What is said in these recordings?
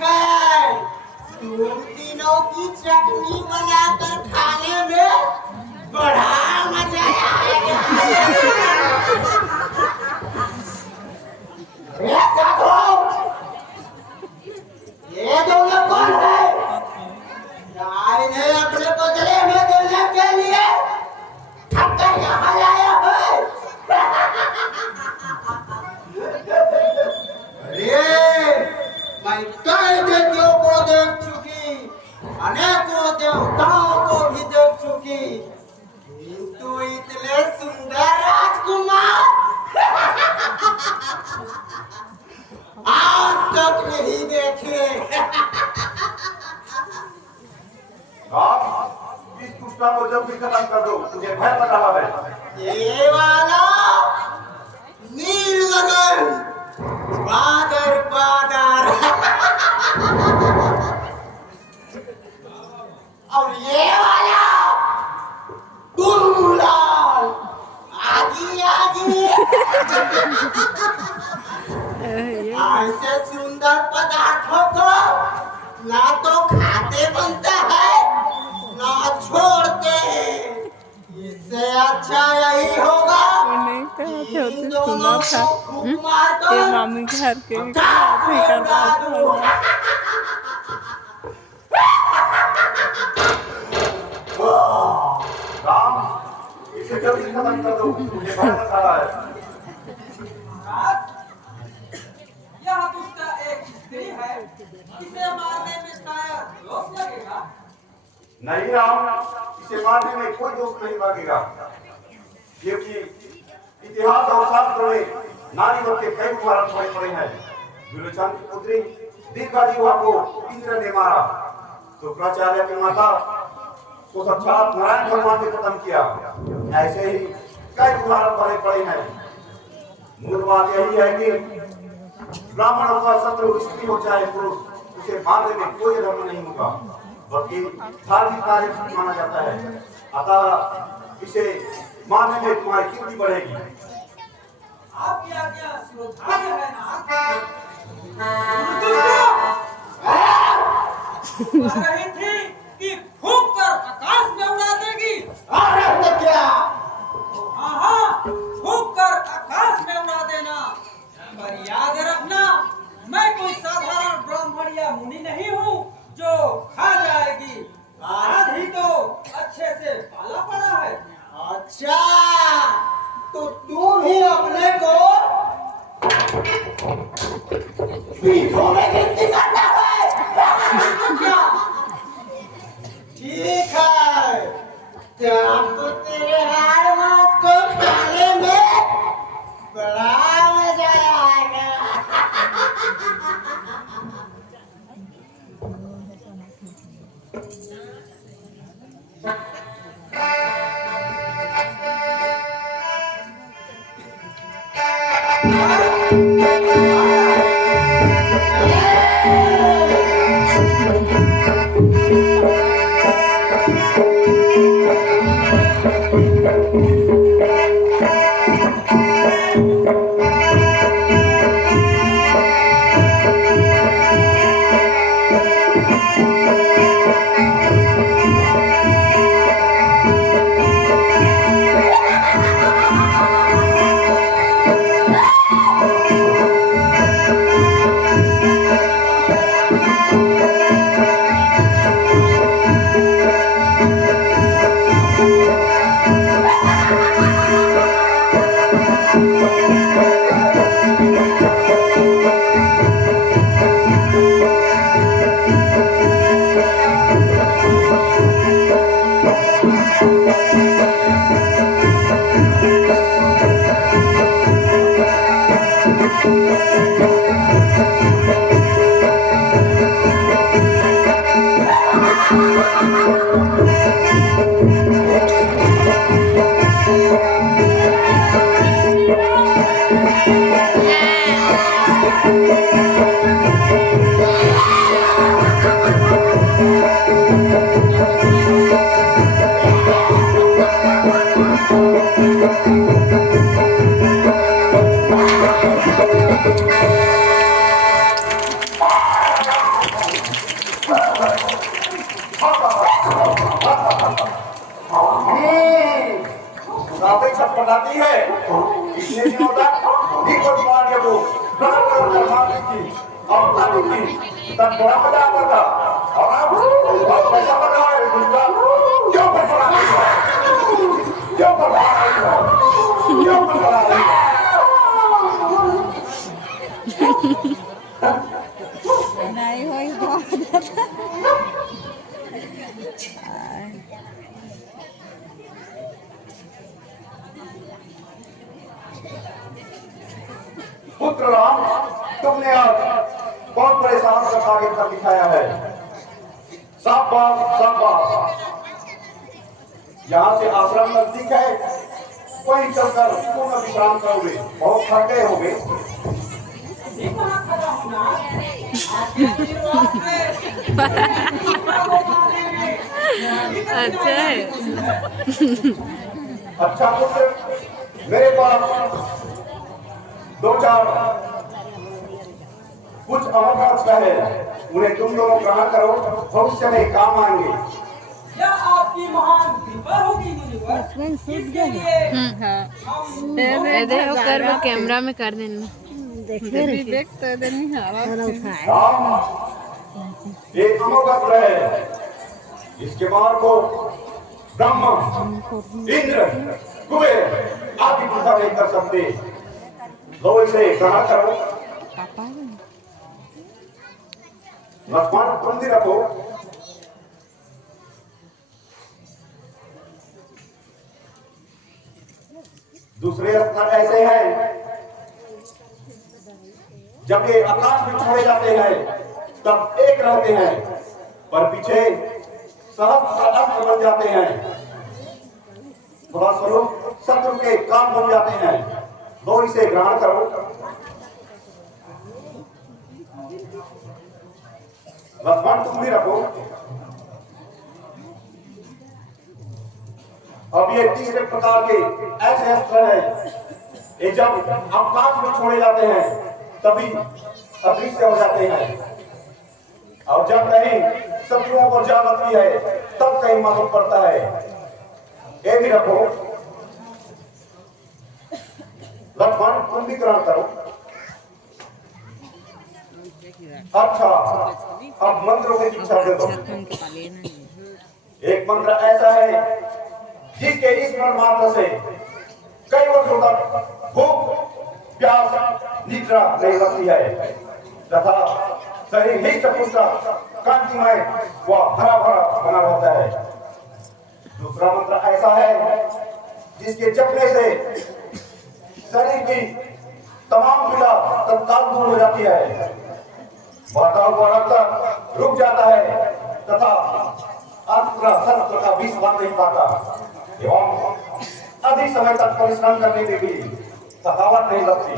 है, तुम तीनों की चटनी बनाकर खाने में बड़ा मजा आएगा। ये दोनों कौन है? इन्हें अपने बदले में देने के लिए ठक्कर यहाँ लाया है। अरे मैं कई देवियों को देख चुकी, अनेकों देवताओं को भी देख चुकी, किंतु इतने सुंदर राजकुमार आज तक नहीं देखे। इस दुष्टा को जब भी खत्म कर दो, तुझे भय पड़ रहा है। ये वाला नील गगन बादर बादर और ये वाला गुलाल आगी आगी। ऐसे सुंदर पदार्थों को ना तो खाते बनता है ना छोड़ते हैं। इससे अच्छा यही होगा इन दोनों को फूंक मारकर मामी घर के राम, इसे जल्दी खत्म कर दो, मुझे भय पड़ रहा है। यह दुष्ट एक स्त्री है, इसे मारने में शायद दोष लगेगा। नहीं राम, इसे मारने में कोई दोष नहीं लगेगा, क्योंकि इतिहास और शास्त्र में नारीवर के कई उदाहरण पड़े पड़े हैं। विरोचन की पुत्री दीर्घाजीवा को इंद्र ने मारा, तो प्राचार्य की माता को साक्षात नारायण भगवान ने खत्म किया। ऐसे ही कई उदाहरण पड़े पड़े हैं। मूल बात यही है कि ब्राह्मणों का शत्रु स्त्री हो चाहे पुरुष, उसे मारने में कोई धर्म नहीं होगा, बल्कि धार्मिक कार्य माना जाता है। अतः इसे मारने में तुम्हारी कीर्ति बढ़ेगी। आपकी आज्ञा सुधार्य है ना? कह रही थी कि फूंक कर आकाश में उड़ा देगी। अरे तो क्या? हाँ हाँ, फूंक कर आकाश में उड़ा देना, पर याद रखना मैं कोई साधारण ब्राह्मण या मुनि नहीं हूँ जो खा जाएगी। आज ही तो अच्छे से पाला पड़ा है। अच्छा, तो तुम ही अपने को पीठों में गिनती करता है। ठीक है, तो आपको तेरे हार मात को खाने में बड़ा मजा आएगा। बताती है इतने दिनों तक दीपक मार्य को ग्रहण कर मारती थी और खाती थी, तब बड़ा मजा आता था। और अब कैसा बन रहा है दूसरा? क्यों बड़ा नहीं है? क्यों बड़ा नहीं है? क्यों बड़ा नहीं है? नहीं हो इस बात पुत्र राम, तुमने आज बहुत परेशान का कार्य कर दिखाया है। शाबाश शाबाश। यहाँ से आश्रम नजदीक है, वहीं चलकर पूर्ण विश्राम करोगे। बहुत थक गए होगे। अच्छा है। अच्छा पुत्र, मेरे पास दो चार कुछ अमरनाथ है, उन्हें तुम दोनों ग्रहण करो, भविष्य में काम आएंगे। यह आपकी महान कृपा होगी मुनिवर। इसके लिए ये देखो कर वो कैमरा में कर देना। देख तो इधर नहीं हवा ये अमरनाथ है, इसके बाहर को ब्रह्मा, इंद्र, कुबेर आदि पूजा नहीं कर सकते। लो इसे ग्रहण करो। लक्ष्मण तुम भी रखो। दूसरे अस्त्र ऐसे हैं, जब ये आकाश में छोड़े जाते हैं तब एक रहते हैं, पर पीछे सहस्त्र अस्त्र बन जाते हैं। थोड़ा स्वरूप शत्रु के काम बन जाते हैं। दो इसे ग्रहण करो। लक्ष्मण तुम भी रखो। अब ये तीसरे प्रकार के ऐसे अस्त्र हैं, ये जब आकाश में छोड़े जाते हैं तभी अदृश्य हो जाते हैं, और जब कहीं शत्रुओं को जान आती है तब कहीं मालूम पड़ता है। ये भी रखो। लक्ष्मण तुम भी ग्रहण करो। अच्छा, अब मंत्रों की शिक्षा दे दो। एक मंत्र ऐसा है जिसके स्मरण मात्र से कई वर्षों तक भूख, प्यास, निद्रा नहीं लगती है तथा शरीर हिष्ट पुष्ट, कांतिमय व हरा भरा बना रहता है। दूसरा मंत्र ऐसा है जिसके जपने से शरीर की तमाम पीड़ा तत्काल दूर हो जाती है, बहता हुआ रक्त रुक जाता है तथा अस्त्र शस्त्र का विष बन नहीं पाता एवं अधिक समय तक परिश्रम करने में भी थकावट नहीं लगती।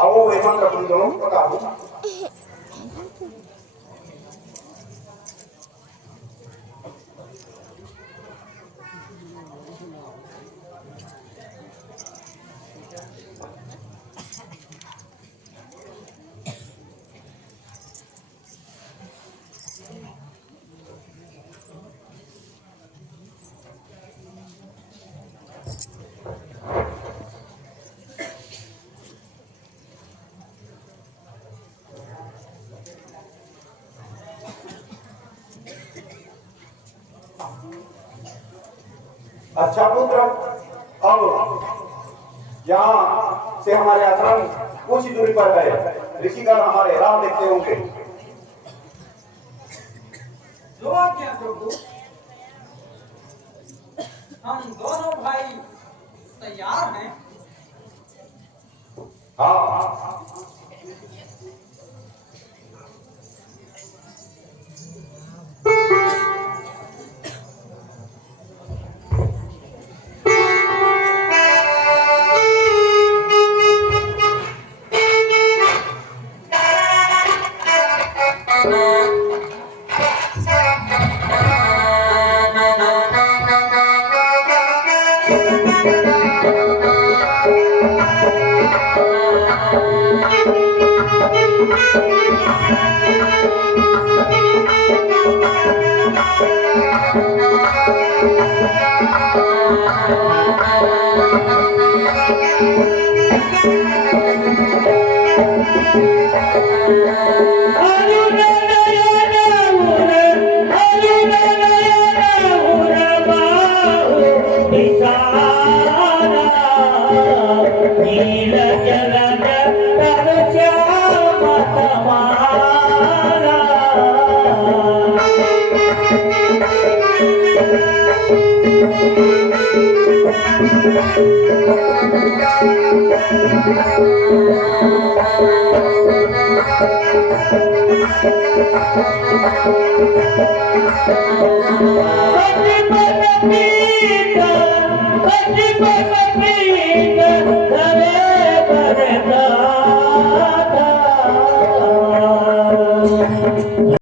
आओ ये मंत्र तुम दोनों को बता दो। अच्छा पुत्र, अब यहाँ से हमारे आश्रम कुछ ही दूरी पर है। ऋषिगण हमारे राह देखते होंगे। जो आज्ञा प्रभु। हम दोनों भाई तैयार हैं। हाँ, Thank you. Bye.